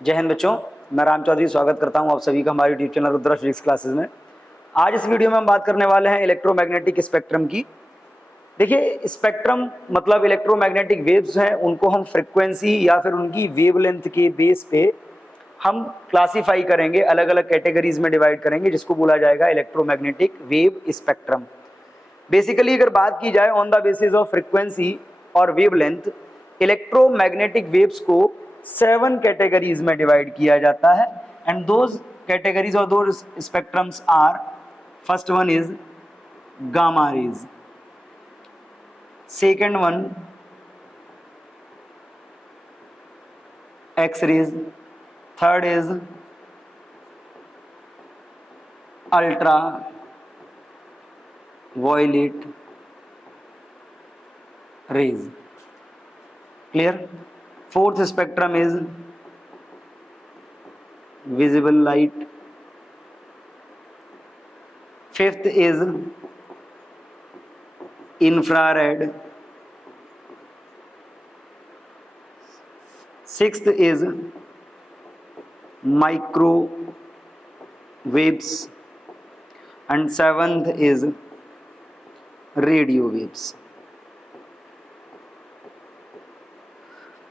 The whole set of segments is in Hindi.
जय हिंद बच्चों, मैं राम चौधरी स्वागत करता हूं आप सभी का हमारे YouTube channel Rudra physics classes में। आज इस वीडियो में हम बात करने वाले हैं इलेक्ट्रोमैग्नेटिक स्पेक्ट्रम की। देखिए, स्पेक्ट्रम मतलब इलेक्ट्रोमैग्नेटिक वेव्स हैं, उनको हम फ्रिक्वेंसी या फिर उनकी वेवलेंथ के बेस पे हम क्लासीफाई करेंगे, अलग अलग कैटेगरीज में डिवाइड करेंगे, जिसको बोला जाएगा इलेक्ट्रोमैग्नेटिक वेव स्पेक्ट्रम। बेसिकली अगर बात की जाए on the basis of frequency और वेवलेंथ, इलेक्ट्रोमैग्नेटिक वेव्स को 7 कैटेगरीज में डिवाइड किया जाता है एंड दोज कैटेगरीज और those spectrums are, first one is gamma rays, second one X rays, third is ultraviolet rays. Clear? Fourth spectrum is visible light, fifth is infrared, sixth is microwaves and seventh is radio waves.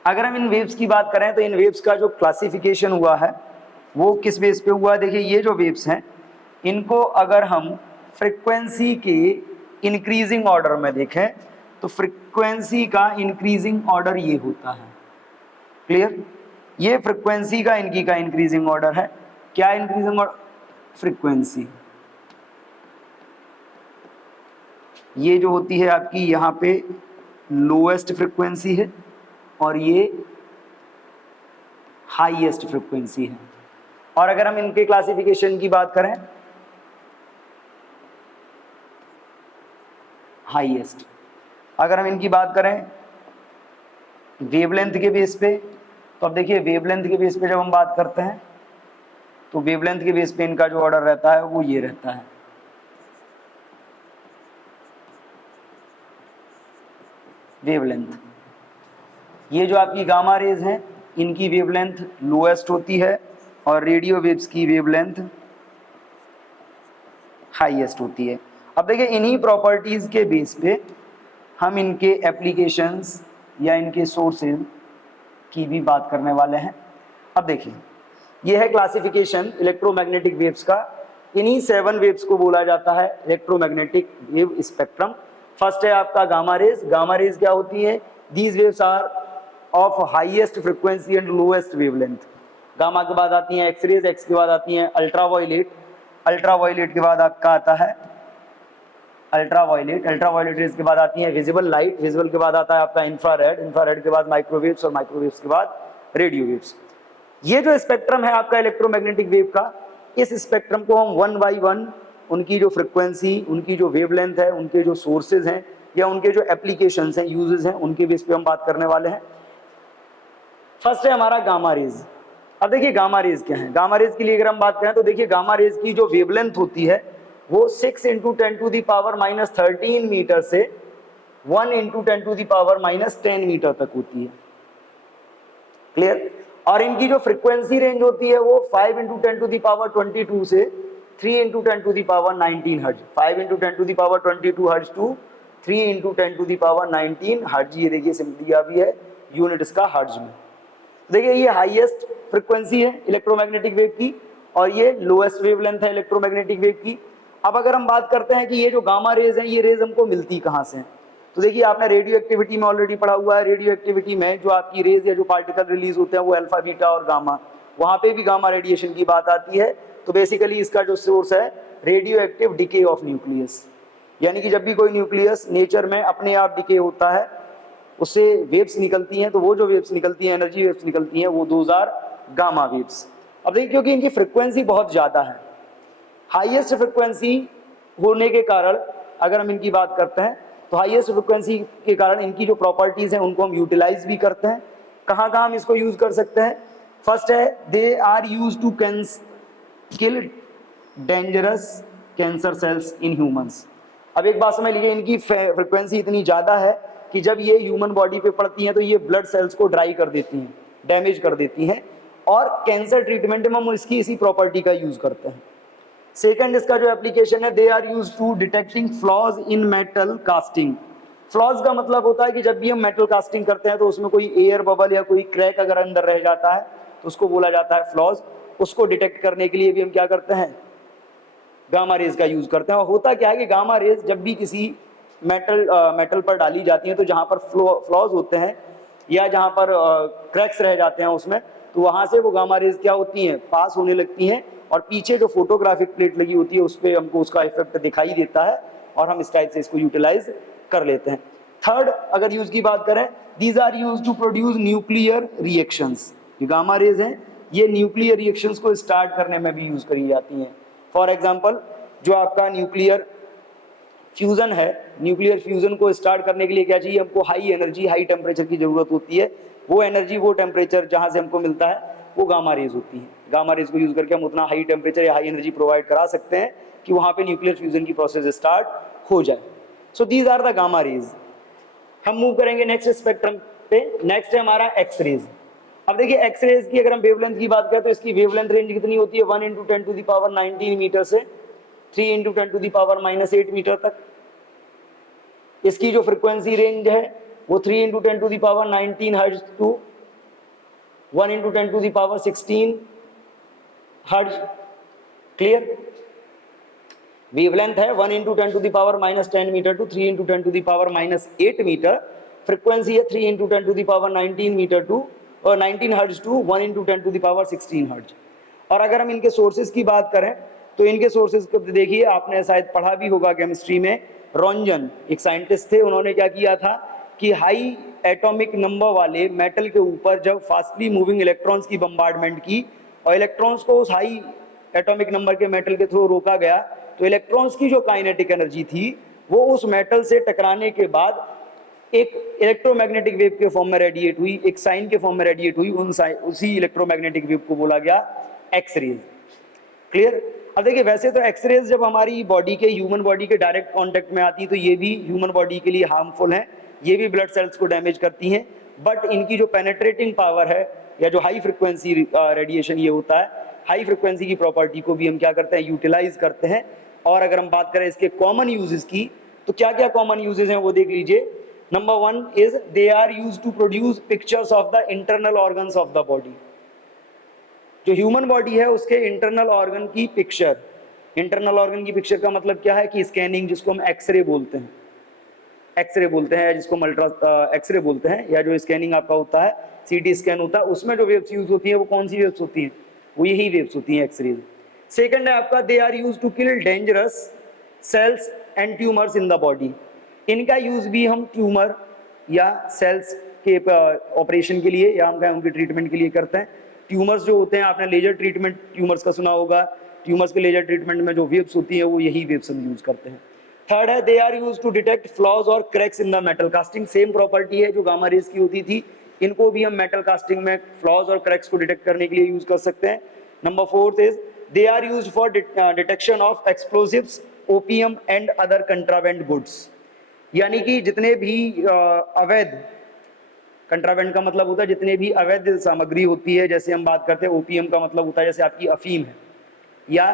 अगर हम इन वेव्स की बात करें तो इन वेव्स का जो क्लासिफिकेशन हुआ है वो किस बेस पे हुआ है? देखिए, ये जो वेव्स हैं इनको अगर हम फ्रीक्वेंसी के इंक्रीजिंग ऑर्डर में देखें तो फ्रीक्वेंसी का इंक्रीजिंग ऑर्डर ये होता है। क्लियर? ये फ्रीक्वेंसी का इनकी का इंक्रीजिंग ऑर्डर है। क्या इंक्रीजिंग ऑर्डर? फ्रीक्वेंसी ये जो होती है आपकी यहाँ पे लोएस्ट फ्रीक्वेंसी है और ये हाईएस्ट फ्रीक्वेंसी है। और अगर हम इनके क्लासिफिकेशन की बात करें, हाईएस्ट, अगर हम इनकी बात करें वेवलेंथ के बेस पे, तो अब देखिए वेवलेंथ के बेस पे जब हम बात करते हैं तो वेवलेंथ के बेस पे इनका जो ऑर्डर रहता है वो ये रहता है। वेवलेंथ, ये जो आपकी गामा रेज हैं इनकी वेवलेंथ लोएस्ट होती है और रेडियो वेव्स की वेवलेंथ हाईएस्ट होती है। अब देखिए, इन्हीं प्रॉपर्टीज के बेस पे हम इनके एप्लीकेशंस या इनके सोर्सेज की भी बात करने वाले हैं। अब देखिए, ये है क्लासिफिकेशन इलेक्ट्रोमैग्नेटिक वेव्स का। इन्हीं 7 वेव्स को बोला जाता है इलेक्ट्रोमैग्नेटिक वेव स्पेक्ट्रम। फर्स्ट है आपका गामा रेज। गामा रेज क्या होती है? These waves are of highest frequency and lowest wavelength. Gamma के बाद आती हैं एक्स रेज, एक्स के बाद आती हैं अल्ट्रा वायलेट, अल्ट्रा वायलेट के बाद आपका आता है ultraviolet, ultraviolet rays के बाद आती है विजिबल लाइट, विजिबल के बाद आता है आपका इंफ्रारेड, इंफ्रारेड के बाद माइक्रोवेव्स और माइक्रोवेव्स के बाद रेडियो वेव्स। ये जो स्पेक्ट्रम है आपका इलेक्ट्रोमैग्नेटिक वेव का, इस स्पेक्ट्रम को हम 1 बाई 1 उनकी जो फ्रीक्वेंसी, उनकी जो वेवलेंथ है, उनके जो सोर्सेज हैं या उनके जो एप्लीकेशंस हैं, यूजेस हैं, उनके बेस पे हम बात करने वाले हैं। फर्स्ट है हमारा गामा रेज। अब देखिए गामा रेज क्या है। गामा रेज के लिए अगर हम बात करें तो देखिए गामा रेज की जो वेवलेंथ होती है वो 6 × 10⁻⁻13 मीटर से 1 × 10⁻⁻10 मीटर तक होती है। क्लियर? और इनकी जो फ्रीक्वेंसी रेंज होती है वो 5 × 10⁻22 से 3 × 10⁻19 हर्ट्ज, 5 × 10⁻22 हर्ट्ज टू 3 × 10⁻19 हर्ट्ज। ये देखिए सिंपली दिया भी है यूनिट इसका हर्ट्ज में। देखिए, ये हाईएस्ट फ्रीक्वेंसी है इलेक्ट्रोमैग्नेटिक वेव की और ये लोएस्ट वेवलेंथ है इलेक्ट्रोमैग्नेटिक वेव की। अब अगर हम बात करते हैं कि ये जो गामा रेज है, ये रेज हमको मिलती कहाँ से हैं, तो देखिए आपने रेडियो एक्टिविटी में ऑलरेडी पढ़ा हुआ है। रेडियो एक्टिविटी में जो आपकी रेज या जो पार्टिकल रिलीज होते हैं वो अल्फा, बीटा और गामा, वहां पे भी गामा रेडिएशन की बात आती है। तो बेसिकली इसका जो सोर्स है radio active decay of nucleus, यानी कि जब भी कोई न्यूक्लियस नेचर में अपने आप डिके होता है उससे वेव्स निकलती हैं, तो वो जो वेव्स निकलती हैं, एनर्जी वेव्स निकलती हैं, वो 2000 गामा वेव्स। अब देखिए, क्योंकि इनकी फ्रीक्वेंसी बहुत ज़्यादा है, हाईएस्ट फ्रीक्वेंसी होने के कारण अगर हम इनकी बात करते हैं तो हाईएस्ट फ्रीक्वेंसी के कारण इनकी जो प्रॉपर्टीज़ हैं उनको हम यूटिलाइज भी करते हैं। कहाँ कहाँ हम इसको यूज़ कर सकते हैं? फर्स्ट है they are use to kill dangerous cancer cells in humans. अब एक बात समझ लीजिए, इनकी फ्रीक्वेंसी इतनी ज़्यादा है कि जब ये ह्यूमन बॉडी पे पड़ती हैं तो ये ब्लड सेल्स को ड्राई कर देती हैं, डैमेज कर देती हैं और कैंसर ट्रीटमेंट में हम इसकी इसी प्रॉपर्टी का यूज करते हैं। सेकंड इसका जो एप्लीकेशन है, they are use to detecting flaws in metal casting. Flaws का मतलब होता है कि जब भी हम मेटल कास्टिंग करते हैं तो उसमें कोई एयर बबल या कोई क्रैक अगर अंदर रह जाता है तो उसको बोला जाता है फ्लॉज। उसको डिटेक्ट करने के लिए भी हम क्या करते हैं, गामा रेज का यूज करते हैं। और होता क्या है कि गामा रेज जब भी किसी मेटल पर डाली जाती है तो जहां पर फ्लॉज होते हैं या जहां पर क्रैक्स रह जाते हैं उसमें, तो वहां से वो गामा रेज क्या होती हैं, पास होने लगती हैं और पीछे जो फोटोग्राफिक प्लेट लगी होती है उस पर हमको उसका इफेक्ट दिखाई देता है और हम इस टाइप से इसको यूटिलाइज कर लेते हैं। थर्ड अगर यूज की बात करें, these are use to produce nuclear reactions. Gamma rays हैं ये न्यूक्लियर रिएक्शंस को स्टार्ट करने में भी यूज करी जाती हैं। फॉर एग्जांपल जो आपका न्यूक्लियर फ्यूजन है, न्यूक्लियर फ्यूजन को स्टार्ट करने के लिए क्या चाहिए हमको, हाई एनर्जी हाई टेम्परेचर की जरूरत होती है। वो एनर्जी वो टेम्परेचर जहां से हमको मिलता है वो गामा रेज होती है। गामा रेज को यूज करके हम उतना हाई टेम्परेचर या हाई एनर्जी प्रोवाइड करा सकते हैं कि वहां पे न्यूक्लियर फ्यूजन की प्रोसेस स्टार्ट हो जाए। So these are the gamma rays. हम मूव करेंगे नेक्स्ट स्पेक्ट्रम पे। नेक्स्ट है हमारा एक्स रेज। अब देखिए एक्स रेज की अगर हम वेवलेंथ की बात करें तो इसकी वेवलेंथ रेंज कितनी होती है, 1 × 10⁻19 मीटर से 3 × 10⁻⁻8 मीटर तक। इसकी जो फ्रीक्वेंसी रेंज है वो 3 × 10⁻19 hertz to 1 × 10⁻16 hertz. Clear. Wavelength है 1 × 10⁻10 मीटर टू 3 × 10⁻8 मीटर। फ्रीक्वेंसी है 3 × 10⁻19 metre to 19 hertz to 1 × 10⁻16 hertz. और अगर हम इनके सोर्सेज की बात करें तो इनके सोर्सेज को देखिए, आपने शायद पढ़ा भी होगा केमिस्ट्री में। रॉन्जन एक साइंटिस्ट थे, उन्होंने क्या किया था कि हाई एटॉमिक नंबर वाले मेटल के ऊपर जब फास्टली मूविंग इलेक्ट्रॉन्स की बम्बार्डमेंट की और इलेक्ट्रॉन्स को उस हाई एटॉमिक नंबर के मेटल के थ्रू रोका गया तो इलेक्ट्रॉन्स की जो काइनेटिक एनर्जी थी वो उस मेटल से टकराने के बाद एक इलेक्ट्रोमैग्नेटिक वेव के फॉर्म में रेडिएट हुई, एक साइन के फॉर्म में रेडिएट हुई। उसी इलेक्ट्रोमैग्नेटिक वेव को बोला गया एक्स रेज। क्लियर। अब देखिए वैसे तो एक्स रेज जब हमारी बॉडी के ह्यूमन बॉडी के डायरेक्ट कांटेक्ट में आती है तो ये भी ह्यूमन बॉडी के लिए हार्मफुल है, ये भी ब्लड सेल्स को डैमेज करती हैं। बट इनकी जो पेनेट्रेटिंग पावर है या जो हाई फ्रिक्वेंसी रेडिएशन ये होता है, हाई फ्रिक्वेंसी की प्रॉपर्टी को भी हम क्या करते हैं, यूटिलाइज करते हैं। और अगर हम बात करें इसके कॉमन यूजेस की तो क्या क्या कॉमन यूजेस हैं वो देख लीजिए। Number 1 is they are used to produce pictures of the internal organs of the body. जो ह्यूमन बॉडी है उसके इंटरनल ऑर्गन की पिक्चर, इंटरनल ऑर्गन की पिक्चर का मतलब क्या है कि स्कैनिंग, जिसको हम एक्सरे बोलते हैं, एक्सरे बोलते हैं, जिसको हम अल्ट्रा एक्सरे बोलते हैं, या जो स्कैनिंग आपका होता है सीटी स्कैन होता है, उसमें जो वेव्स यूज होती है वो कौन सी वेव्स होती हैं, वो यही वेव्स होती हैं एक्सरे। सेकंड है आपका they are use to kill dangerous cells and tumours in the body. इनका यूज भी हम ट्यूमर या सेल्स के ऑपरेशन के लिए या हम कहें उनके ट्रीटमेंट के लिए करते हैं। ट्यूमर्स जो होते हैं, आपने लेजर ट्रीटमेंट ट्यूमर्स का सुना होगा, ट्यूमर्स के लेजर ट्रीटमेंट में जो वेव्स होती है वो यही वेव्स हम यूज करते हैं। थर्ड है they are use to detect flaws और cracks in the metal casting. Same property है जो गामा रेज की होती थी, इनको भी हम मेटल कास्टिंग में फ्लॉज और क्रैक्स को डिटेक्ट करने के लिए यूज कर सकते हैं। Number 4 is they are used for detection of explosives, opium and other contraband goods. यानी कि जितने भी अवैध, कंट्राबेंड का मतलब होता है जितने भी अवैध सामग्री होती है, जैसे हम बात करते हैं ओपीएम का मतलब होता है जैसे आपकी अफीम है, या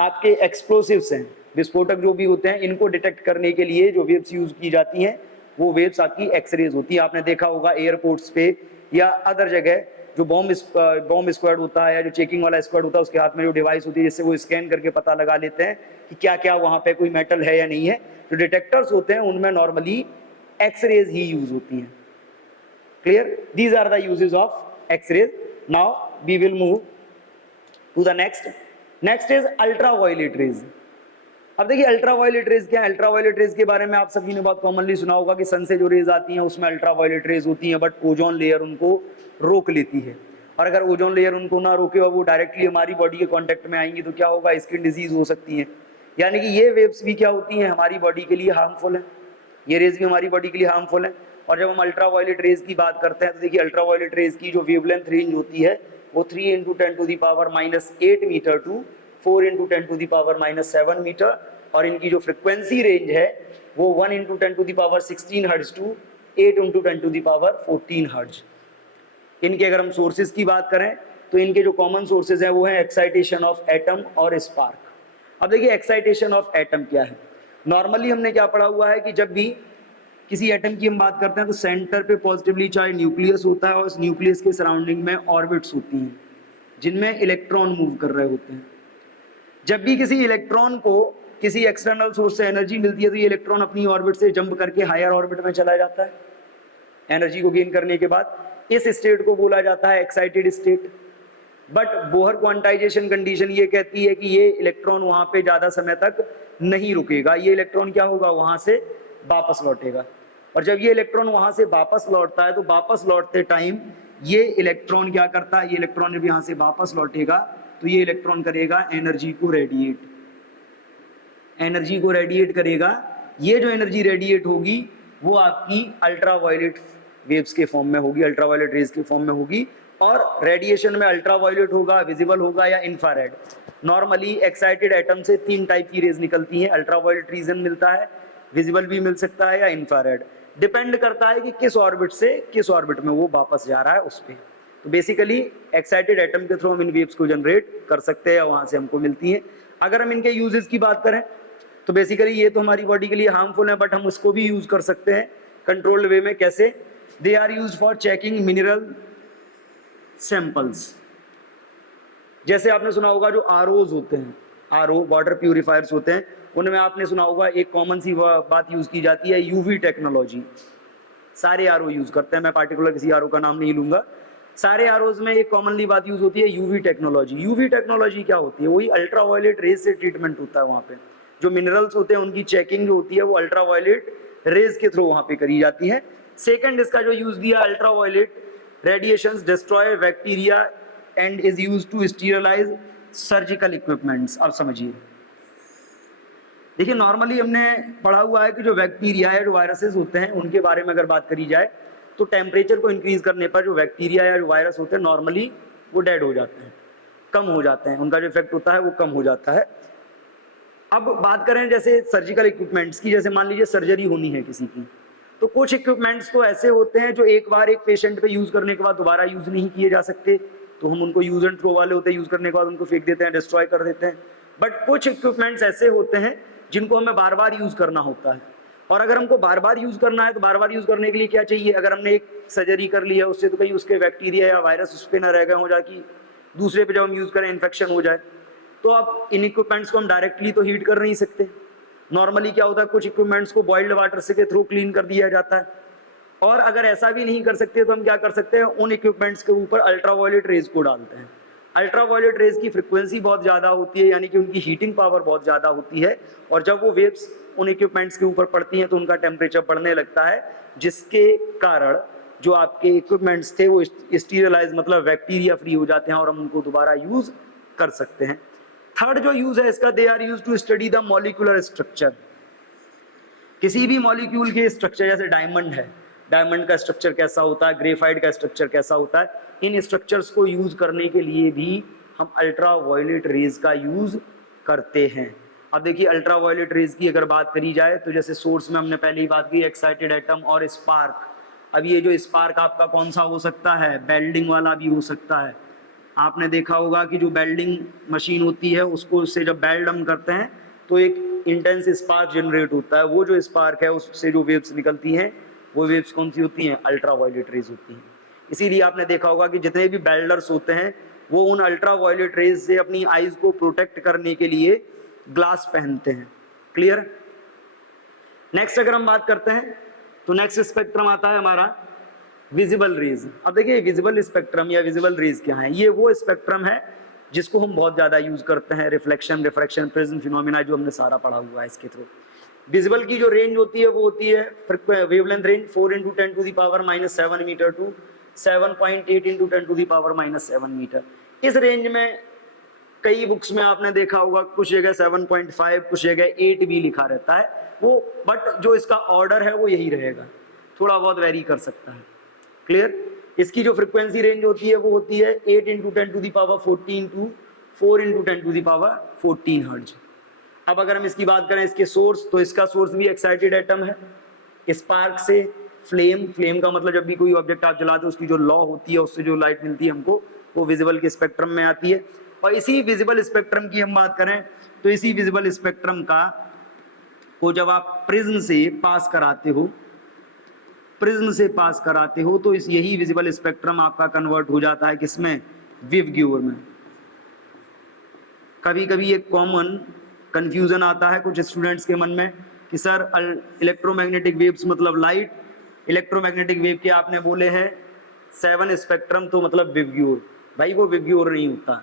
आपके एक्सप्लोसिव्स हैं, विस्फोटक जो भी होते हैं, इनको डिटेक्ट करने के लिए जो वेव्स यूज की जाती हैं वो वेव्स आपकी एक्सरेज होती है। आपने देखा होगा एयरपोर्ट्स पे या अदर जगह जो बॉम्ब स्क्वाड होता है या जो चेकिंग वाला स्क्वाड होता है उसके हाथ में जो डिवाइस होती है जिससे वो स्कैन करके पता लगा लेते हैं कि क्या क्या वहाँ पे कोई मेटल है या नहीं है। जो डिटेक्टर्स होते हैं उनमें नॉर्मली एक्सरेज ही यूज होती हैं। Clear? These are the uses of X-rays. Now we will move to the next. Next is ultraviolet rays. अब देखिए अल्ट्रावायलेट रेज क्या है। अल्ट्रावायलेट रेज के बारे में आप सभी ने बहुत कॉमनली सुना होगा कि सन से जो रेज आती हैं उसमें अल्ट्रावायलेट रेज होती हैं, बट ओजोन लेयर उनको रोक लेती है। और अगर ओजोन लेयर उनको ना रोके और वो डायरेक्टली हमारी बॉडी के कांटेक्ट में आएंगी तो क्या होगा, स्किन डिजीज हो सकती है। यानी कि ये वेव्स भी क्या होती हैं, हमारी बॉडी के लिए हार्मफुल है, ये रेज भी हमारी बॉडी के लिए हार्मफुल है। और जब हम अल्ट्रावायलेट रेज की बात करते हैं तो देखिए अल्ट्रावायलेट रेज की जो वेवलेंथ रेंज होती है वो 3 × 10⁻⁸ मीटर टू 4 × 10⁻⁷ मीटर, और इनकी जो फ्रिक्वेंसी रेंज है वो 1 × 10⁻16 हर्ट्ज टू 8 × 10⁻14 हर्ट्ज। इनके अगर हम सोर्सेज की बात करें तो इनके जो कॉमन सोर्सेज हैं वो है एक्साइटेशन ऑफ एटम और स्पार्क। अब देखिए एक्साइटेशन ऑफ एटम क्या है। नॉर्मली हमने क्या पढ़ा हुआ है कि जब भी किसी एटम की हम बात करते हैं तो सेंटर पे पॉजिटिवली चार्ज न्यूक्लियस होता है और उस न्यूक्लियस के सराउंडिंग में ऑर्बिट्स होती हैं जिनमें इलेक्ट्रॉन मूव कर रहे होते हैं। जब भी किसी इलेक्ट्रॉन को किसी एक्सटर्नल सोर्स से एनर्जी मिलती है तो ये इलेक्ट्रॉन अपनी ऑर्बिट से जंप करके हायर ऑर्बिट में चला जाता है एनर्जी को गेन करने के बाद। इस स्टेट को बोला जाता है excited state. But Bohr quantization condition ये कहती है कि ये इलेक्ट्रॉन वहां पे ज्यादा समय तक नहीं रुकेगा, ये इलेक्ट्रॉन क्या होगा वहां से वापस लौटेगा। और जब ये इलेक्ट्रॉन वहां से वापस लौटता है तो वापस लौटते टाइम ये इलेक्ट्रॉन क्या करता है, ये इलेक्ट्रॉन जब यहाँ से वापस लौटेगा तो ये इलेक्ट्रॉन करेगा एनर्जी को रेडिएट, एनर्जी को रेडिएट करेगा। ये जो एनर्जी रेडिएट होगी वो आपकी अल्ट्रावायलेट वेव्स के फॉर्म में होगी, अल्ट्रावायलेट रेज के फॉर्म में होगी। और रेडिएशन में अल्ट्रावायलेट होगा, विजिबल होगा या इंफ्रारेड। नॉर्मली एक्साइटेड एटम से 3 टाइप की रेज निकलती हैं, अल्ट्रावायलेट रीजन मिलता है, विजिबल भी मिल सकता है या इंफ्रारेड। डिपेंड करता है कि किस ऑर्बिट से किस ऑर्बिट में वो वापस जा रहा है उस पर। तो बेसिकली एक्साइटेड एटम के थ्रू हम इन वेव्स को जनरेट कर सकते हैं या वहां से हमको मिलती हैं। अगर हम इनके यूजेस की बात करें तो बेसिकली ये तो हमारी बॉडी के लिए हार्मफुल है, बट हम उसको भी यूज कर सकते हैं कंट्रोल्ड वे में। कैसे? They are use for checking mineral samples. जैसे आपने सुना होगा जो आरओज होते हैं, आरओ वाटर प्यूरिफायर्स होते हैं, उनमें आपने सुना होगा एक कॉमन सी बात यूज की जाती है यूवी टेक्नोलॉजी। सारे आरओ यूज करते हैं, मैं पार्टिकुलर किसी आरओ का नाम नहीं लूंगा। सारे आरओज में एक कॉमनली बात यूज होती है यूवी टेक्नोलॉजी। यूवी टेक्नोलॉजी क्या होती है? वही अल्ट्रावायलेट रेज से ट्रीटमेंट होता है। वहां पे जो मिनरल्स होते हैं उनकी चेकिंग जो होती है वो अल्ट्रावायलेट रेज के थ्रू वहां पे करी जाती है। सेकंड इसका जो यूज दिया, ultraviolet radiations destroy bacteria and is used to sterilise surgical equipments. अब समझिए, देखिए नॉर्मली हमने पढ़ा हुआ है कि जो बैक्टीरिया या जो वायरसेस होते हैं उनके बारे में अगर बात करी जाए तो टेम्परेचर को इंक्रीज करने पर जो बैक्टीरिया या जो वायरस होते हैं नॉर्मली वो डेड हो जाते हैं, कम हो जाते हैं, उनका जो इफेक्ट होता है वो कम हो जाता है। अब बात करें जैसे सर्जिकल इक्विपमेंट्स की, जैसे मान लीजिए सर्जरी होनी है किसी की, तो कुछ इक्विपमेंट्स तो ऐसे होते हैं जो एक बार एक पेशेंट पे यूज करने के बाद दोबारा यूज नहीं किए जा सकते, तो हम उनको यूज एंड थ्रो वाले होते हैं, यूज करने के बाद उनको फेंक देते हैं, डिस्ट्रॉय कर देते हैं। बट कुछ इक्विपमेंट्स ऐसे होते हैं जिनको हमें बार बार यूज करना होता है। और अगर हमको बार बार यूज करना है तो बार बार यूज करने के लिए क्या चाहिए? अगर हमने एक सर्जरी कर ली है उससे तो कहीं उसके बैक्टीरिया या वायरस उस पर न रह गए हो जाकि दूसरे पे जब हम यूज करें इन्फेक्शन हो जाए, तो आप इन इक्विपमेंट्स को हम डायरेक्टली तो हीट कर नहीं सकते। नॉर्मली क्या होता है, कुछ इक्विपमेंट्स को बॉइल्ड वाटर से के थ्रू क्लीन कर दिया जाता है। और अगर ऐसा भी नहीं कर सकते तो हम क्या कर सकते हैं, उन इक्विपमेंट्स के ऊपर अल्ट्रावायलेट रेज को डालते हैं। अल्ट्रावायलेट रेज की फ्रिक्वेंसी बहुत ज़्यादा होती है, यानी कि उनकी हीटिंग पावर बहुत ज़्यादा होती है, और जब वो वेव्स उन इक्विपमेंट्स के ऊपर पड़ती हैं तो उनका टेम्परेचर बढ़ने लगता है, जिसके कारण जो आपके इक्विपमेंट्स थे वो स्टीरिलाइज मतलब बैक्टीरिया फ्री हो जाते हैं और हम उनको दोबारा यूज कर सकते हैं। थर्ड जो यूज है इसका, they are use to study the molecular structure. किसी भी मॉलिक्यूल के स्ट्रक्चर, जैसे डायमंड है, डायमंड का स्ट्रक्चर कैसा होता है, ग्रेफाइट का स्ट्रक्चर कैसा होता है, इन स्ट्रक्चर्स को यूज करने के लिए भी हम अल्ट्रावायलेट रेज का यूज करते हैं। अब देखिए अल्ट्रावायलेट रेज की अगर बात करी जाए तो जैसे सोर्स में हमने पहले ही बात की एक्साइटेड एटम और स्पार्क। अब ये जो स्पार्क आपका कौन सा हो सकता है, बेल्डिंग वाला भी हो सकता है। आपने देखा होगा कि जो बेल्डिंग मशीन होती है उसको उससे जब बेल्ड हम करते हैं तो एक इंटेंस स्पार्क जनरेट होता है। वो जो स्पार्क है उससे जो वेव्स निकलती हैं वो वेव्स कौन सी होती हैं, अल्ट्रावायलेट रेज होती हैं। इसीलिए आपने देखा होगा कि जितने भी बेल्डर्स होते हैं वो उन अल्ट्रावायलेट रेज से अपनी आईज को प्रोटेक्ट करने के लिए ग्लास पहनते हैं। क्लियर? नेक्स्ट अगर हम बात करते हैं तो नेक्स्ट स्पेक्ट्रम आता है हमारा विजिबल रेज। अब देखिए विजिबल स्पेक्ट्रम या विजिबल रेज क्या है, ये वो स्पेक्ट्रम है जिसको हम बहुत ज्यादा यूज करते हैं, रिफ्लेक्शन, रिफ्रैक्शन, प्रिज्म फिनोमेना जो हमने सारा पढ़ा हुआ है इसके थ्रू। विजिबल की जो रेंज होती है वो होती है wavelength range 4 × 10⁻⁻7 metre to 7.8 × 10⁻⁻7 metre. इस रेंज में कई बुक्स में आपने देखा होगा कुछ जगह 7.5 कुछ जगह 8 भी लिखा रहता है वो, बट जो इसका ऑर्डर है वो यही रहेगा, थोड़ा बहुत वेरी कर सकता है। क्लियर? इसकी जो फ्रीक्वेंसी रेंज होती है वो होती है 8 × 10⁻14 टू 4 × 10⁻14 हर्ट्ज। अब अगर हम इसकी बात करें इसके सोर्स, तो इसका सोर्स भी एक्साइटेड एटम है। स्पार्क से फ्लेम, फ्लेम का मतलब जब भी कोई ऑब्जेक्ट आप जलाते हो उसकी जो लॉ होती है उससे जो लाइट मिलती है हमको वो विजिबल के स्पेक्ट्रम में आती है। और इसी विजिबल स्पेक्ट्रम की हम बात करें तो इसी विजिबल स्पेक्ट्रम का को जब आप प्रिज्म से पास कराते हो, प्रिज्म से पास कराते हो तो इस यही विजिबल स्पेक्ट्रम आपका कन्वर्ट हो जाता है किसमें, वेव ग्यूअर में। कभी कभी एक कॉमन कंफ्यूजन आता है कुछ स्टूडेंट्स के मन में कि सर इलेक्ट्रोमैग्नेटिक वेव्स मतलब लाइट, इलेक्ट्रोमैग्नेटिक वेव के आपने बोले हैं 7 स्पेक्ट्रम तो मतलब वेव ग्यूअर। भाई वो वेव ग्यूअर नहीं होता,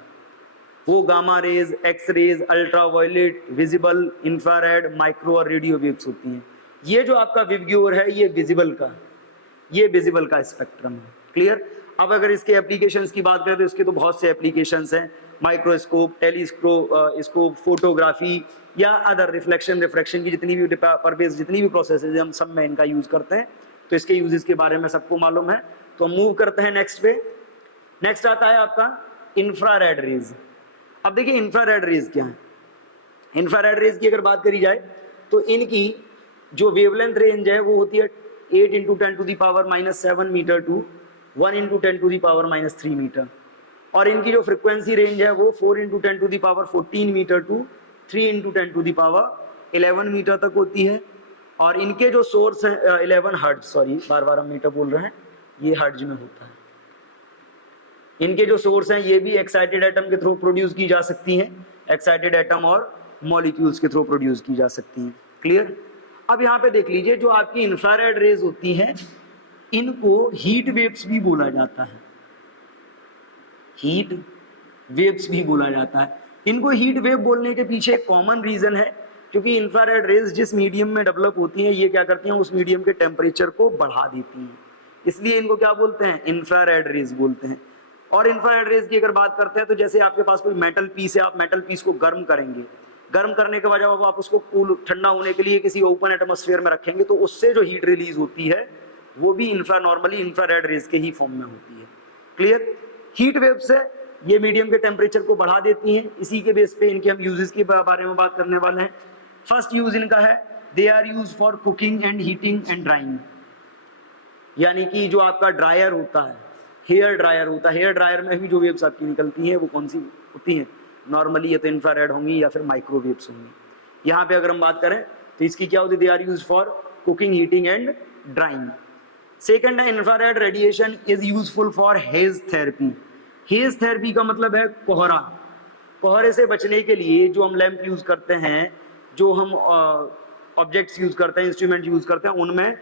वो gamma rays, X rays, ultraviolet, visible, infrared, micro और रेडियो वेव्स होती हैं। ये जो आपका वेव ग्यूअर है ये विजिबल का स्पेक्ट्रम है। क्लियर। अब अगर इसके एप्लीकेशंस की बात करें तो इसके तो बहुत से एप्लीकेशंस हैं, माइक्रोस्कोप, टेलीस्कोप, फोटोग्राफी या अदर रिफ्लेक्शन रिफ्रैक्शन की जितनी भी परवेज जितनी भी प्रोसेसेस हम सब में इनका यूज करते हैं। तो इसके यूजेस के बारे में सबको मालूम है। तो हम मूव करते हैं नेक्स्ट पे। नेक्स्ट आता है आपका इंफ्रारेड रेज। अब देखिए इंफ्रारेड रेज क्या है। इंफ्रारेड रेज की अगर बात करी जाए तो इनकी जो वेवलेंथ रेंज है वो होती है 8 × 10⁻⁻7 मीटर टू 1 × 10⁻³ मीटर, और इनकी जो फ्रिक्वेंसी रेंज है वो 4 × 10⁻14 मीटर टू 3 × 10⁻11 मीटर तक होती है। और इनके जो सोर्स है 11 हर्ट्ज, सॉरी बार बार हम मीटर बोल रहे हैं, ये हर्ट्ज में होता है। इनके जो सोर्स हैं ये भी एक्साइटेड एटम के थ्रू प्रोड्यूस की जा सकती हैं, एक्साइटेड एटम और मॉलिक्यूल्स के थ्रू प्रोड्यूस की जा सकती हैं। क्लियर। अब यहाँ पे देख लीजिए जो आपकी इंफ्रारेड रेज होती हैं इनको हीट वेव्स भी बोला जाता है, हीट वेव्स भी बोला जाता है। इनको हीट वेव बोलने के पीछे एक कॉमन रीजन है, क्योंकि इंफ्रारेड रेज जिस मीडियम में डेवलप होती हैं ये क्या करती हैं, उस मीडियम के टेम्परेचर को बढ़ा देती हैं, इसलिए इनको क्या बोलते हैं, इंफ्रारेड रेज बोलते हैं। और इंफ्रारेड रेज की अगर बात करते हैं तो जैसे आपके पास कोई मेटल पीस है, आप मेटल पीस को गर्म करेंगे, गर्म करने के बाद जब आप उसको कूल ठंडा होने के लिए किसी ओपन एटमॉस्फेयर में रखेंगे तो उससे जो हीट रिलीज होती है वो भी नॉर्मली इंफ्रारेड रेज के ही फॉर्म में होती है। क्लियर। हीट वेव से ये मीडियम के टेम्परेचर को बढ़ा देती हैं। इसी के बेस पे इनके हम यूजेस के बारे में बात करने वाले हैं। फर्स्ट यूज इनका है they are use for cooking and heating and drying, यानी कि जो आपका ड्रायर होता है, हेयर ड्रायर होता है, हेयर ड्रायर में भी जो वेव्स आपकी निकलती हैं वो कौन सी होती हैं, नॉर्मली ये तो इंफ्रारेड होंगी या फिर माइक्रोवेव्स होंगी। यहाँ पे अगर हम बात करें तो इसकी क्या होती है, they are use for cooking, heating and drying. Second है infrared radiation is useful for heat therapy. Heat therapy का मतलब है कोहरा, कोहरे से बचने के लिए जो हम लैंप यूज करते हैं, जो हम ऑब्जेक्ट्स यूज करते हैं, इंस्ट्रूमेंट यूज करते हैं, उनमें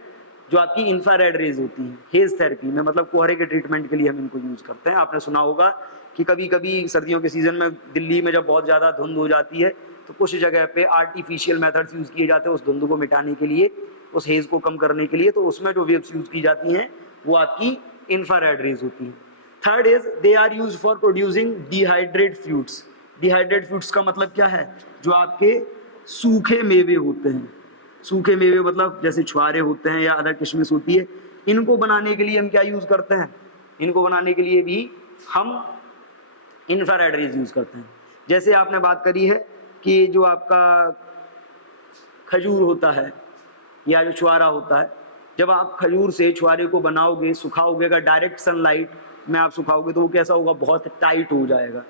जो आपकी इंफ्रारेड रेज होती हैं हेज थेरेपी में, मतलब कोहरे के ट्रीटमेंट के लिए हम इनको यूज करते हैं। आपने सुना होगा कि कभी कभी सर्दियों के सीजन में दिल्ली में जब बहुत ज़्यादा धुंध हो जाती है तो कुछ जगह पे आर्टिफिशियल मेथड्स यूज़ किए जाते हैं उस धुंध को मिटाने के लिए, उस हेज को कम करने के लिए, तो उसमें जो वेव्स यूज़ की जाती हैं वो आपकी इंफ्रारेड रेज होती हैं। Third is they are use for producing dehydrate fruits. Dehydrate fruits का मतलब क्या है, जो आपके सूखे मेवे होते हैं, सूखे मेवे मतलब जैसे छुआरे होते हैं या अदर किशमिश होती है, इनको बनाने के लिए हम क्या यूज़ करते हैं, इनको बनाने के लिए भी हम इंफ्रारेड रेज यूज़ करते हैं। जैसे आपने बात करी है कि जो आपका खजूर होता है या जो छुआरा होता है, जब आप खजूर से छुआरे को बनाओगे, सुखाओगे, अगर डायरेक्ट सनलाइट में आप सुखाओगे तो वो कैसा होगा, बहुत टाइट हो जाएगा।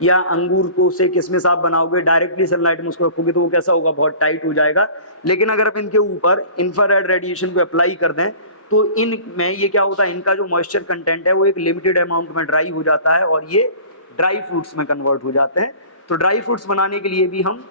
या अंगूर को से किसमिस आप बनाओगे, डायरेक्टली सनलाइट में उसको रखोगे तो वो कैसा होगा, बहुत टाइट हो जाएगा। लेकिन अगर आप इनके ऊपर इंफ्रारेड रेडिएशन को अप्लाई कर दें तो इनमें ये क्या होता है, इनका जो मॉइस्चर कंटेंट है वो एक लिमिटेड अमाउंट में ड्राई हो जाता है और ये ड्राई फ्रूट्स में कन्वर्ट हो जाते हैं। तो ड्राई फ्रूट्स बनाने के लिए भी हम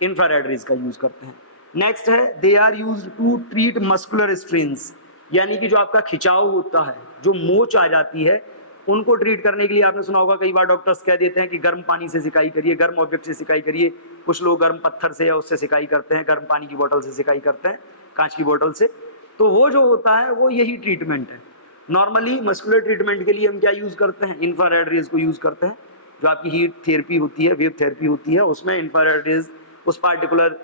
इंफ्रारेड रेज का यूज करते हैं। नेक्स्ट है they are used to treat muscular strains, यानी कि जो आपका खिंचाव होता है, जो मोच आ जाती है, उनको ट्रीट करने के लिए आपने सुना होगा कई बार डॉक्टर्स कह देते हैं कि गर्म पानी से सिकाई करिए, गर्म ऑब्जेक्ट से सिकाई करिए। कुछ लोग गर्म पत्थर से या उससे सिकाई करते हैं, गर्म पानी की बोतल से सिकाई करते हैं, कांच की बोतल से। तो वो जो होता है वो यही ट्रीटमेंट है। नॉर्मली मस्कुलर ट्रीटमेंट के लिए हम क्या यूज करते हैं, इंफ्रारेड रेज को यूज करते हैं। जो आपकी हीट थेरेपी होती है, वेव थेरेपी होती है, उसमें इंफ्रारेड रेज उस पार्टिकुलर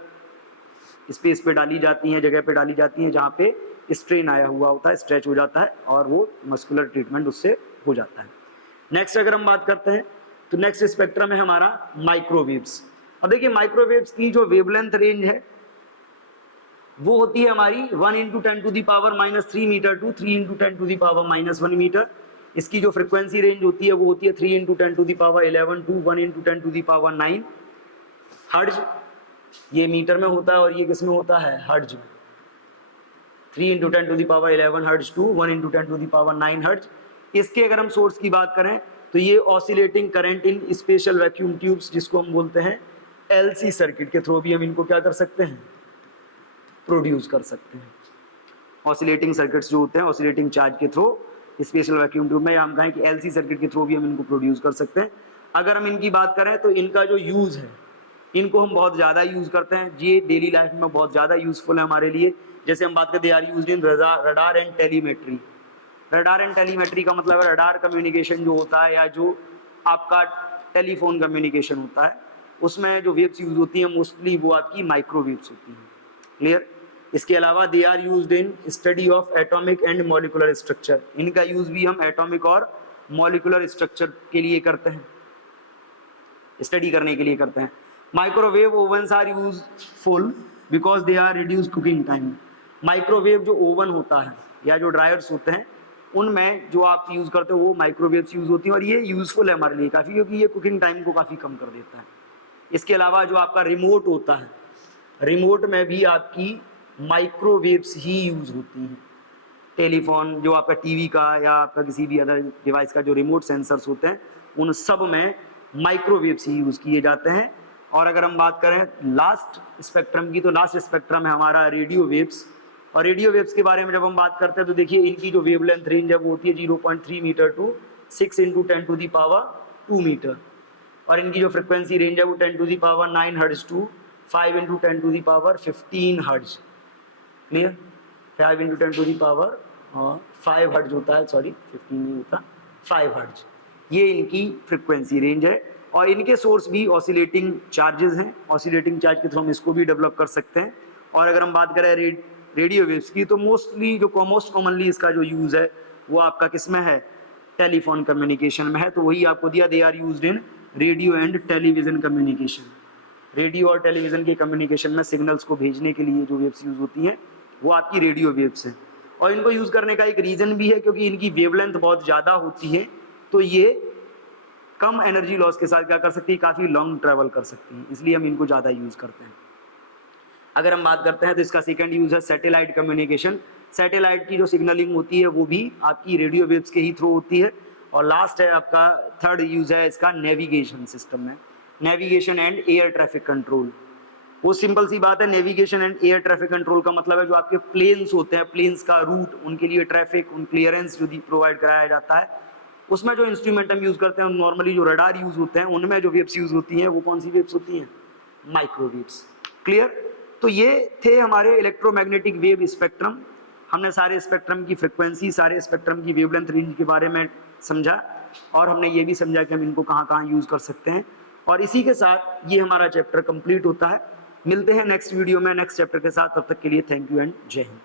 स्पेस पे डाली जाती हैं, जगह पे डाली जाती हैं जहाँ पे स्ट्रेन आया हुआ होता है, स्ट्रेच हो जाता है और वो मस्कुलर ट्रीटमेंट उससे हो जाता है। नेक्स्ट अगर हम बात करते हैं तो नेक्स्ट स्पेक्ट्रम है हमारा माइक्रोवेव्स। अब देखिए माइक्रोवेव्स की जो वेवलेंथ रेंज है वो होती है हमारी 1 × 10⁻³ मीटर टू 3 × 10⁻⁻1 मीटर। इसकी जो फ्रिक्वेंसी रेंज होती है वो होती है 3 × 10⁻11 टू 1 × 10⁻9 हर्ट्ज। ये मीटर में होता है और ये किस में होता है, हर्ट्ज में। 3 × 10⁻11 हर्ट्ज टू 1 × 10⁻9 हर्ट्ज। इसके अगर हम सोर्स की बात करें तो ये oscillating current in special vacuum tubes, जिसको हम बोलते हैं एलसी सर्किट के थ्रू भी हम इनको क्या कर सकते हैं, प्रोड्यूस कर सकते हैं। ऑसिलेटिंग सर्किट्स जो होते हैं ऑसिलेटिंग चार्ज के थ्रू स्पेशल वैक्यूम ट्यूब में, हम कहें कि एलसी सर्किट के थ्रू भी हम इनको प्रोड्यूस कर सकते हैं। अगर हम इनकी बात करें तो इनका जो यूज़ है, इनको हम बहुत ज़्यादा यूज़ करते हैं, ये डेली लाइफ में बहुत ज़्यादा यूज़फुल है हमारे लिए। जैसे हम बात करते हैं, they are used in radar and telemetry. Radar and telemetry का मतलब है रडार कम्युनिकेशन जो होता है या जो आपका टेलीफोन कम्युनिकेशन होता है, उसमें जो वेव्स यूज़ होती हैं मोस्टली वो आपकी माइक्रोवेव्स होती हैं। क्लियर। इसके अलावा they are used in study of atomic and molecular structure. इनका यूज़ भी हम एटॉमिक और मॉलिकुलर स्ट्रक्चर के लिए करते हैं, स्टडी करने के लिए करते हैं। Microwave ovens are useful because they are reduce cooking time. Microwave जो ओवन होता है या जो ड्रायर्स होते हैं उनमें जो आप यूज़ करते हो वो माइक्रोवेव्स यूज़ होती हैं और ये यूज़फुल है हमारे लिए काफ़ी, क्योंकि ये कुकिंग टाइम को काफ़ी कम कर देता है। इसके अलावा जो आपका रिमोट होता है, रिमोट में भी आपकी माइक्रोवेव्स ही यूज़ होती हैं। टेलीफोन जो आपका टीवी का या आपका किसी भी अदर डिवाइस का जो रिमोट सेंसर्स होते हैं उन सब में माइक्रोवेव्स ही यूज़ किए जाते हैं। और अगर हम बात करें लास्ट स्पेक्ट्रम की, तो लास्ट स्पेक्ट्रम है हमारा रेडियो वेव्स। और रेडियो वेव्स के बारे में जब हम बात करते हैं तो देखिए इनकी जो वेवलेंथ रेंज है वो होती है 0.3 मीटर टू 6 × 10⁻2 मीटर। और इनकी जो फ्रिक्वेंसी रेंज है वो 10⁻9 hertz to 5 × 10⁻15 hertz. Clear. 5 × 10⁻5 hertz होता है, सॉरी 15 नहीं होता, 5 हर्ट्ज। ये इनकी फ्रिक्वेंसी रेंज है। और इनके सोर्स भी ऑसिलेटिंग चार्जेस हैं, ऑसिलेटिंग चार्ज के थ्रू हम इसको भी डेवलप कर सकते हैं। और अगर हम बात करें रेडियो वेव्स की, तो मोस्टली जो मोस्ट कॉमनली इसका जो यूज़ है वो आपका किस में है, टेलीफोन कम्युनिकेशन में है। तो वही आपको दिया, they are used in radio and television communication. Radio और टेलीविज़न के कम्युनिकेशन में सिग्नल्स को भेजने के लिए जो वेव्स यूज़ होती हैं वो आपकी रेडियो वेव्स हैं। और इनको यूज़ करने का एक रीज़न भी है, क्योंकि इनकी वेवलेंथ बहुत ज़्यादा होती है, तो ये कम एनर्जी लॉस के साथ क्या कर सकती है, काफ़ी लॉन्ग ट्रैवल कर सकती है, इसलिए हम इनको ज़्यादा यूज़ करते हैं। अगर हम बात करते हैं तो इसका सेकंड यूज़ है सैटेलाइट कम्युनिकेशन। सैटेलाइट की जो सिग्नलिंग होती है वो भी आपकी रेडियो वेव्स के ही थ्रू होती है। और लास्ट है आपका थर्ड यूज़ है इसका नेविगेशन सिस्टम में, navigation and air traffic control. वो सिंपल सी बात है, navigation and air traffic control का मतलब है जो आपके प्लेन्स होते हैं, प्लेन्स का रूट, उनके लिए ट्रैफिक, उन क्लियरेंस जो प्रोवाइड कराया जाता है, उसमें जो इंस्ट्रूमेंट हम यूज़ करते हैं, नॉर्मली जो रडार यूज़ होते हैं उनमें जो वेव्स यूज़ होती हैं वो कौन सी वेव्स होती हैं, माइक्रोवेव्स। क्लियर। तो ये थे हमारे इलेक्ट्रोमैग्नेटिक वेव स्पेक्ट्रम। हमने सारे स्पेक्ट्रम की फ्रिक्वेंसी, सारे स्पेक्ट्रम की वेवलेंथ रेंज के बारे में समझा और हमने ये भी समझा कि हम इनको कहाँ कहाँ यूज़ कर सकते हैं। और इसी के साथ ये हमारा चैप्टर कंप्लीट होता है। मिलते हैं नेक्स्ट वीडियो में नेक्स्ट चैप्टर के साथ, तब तक के लिए थैंक यू एंड जय हिंद।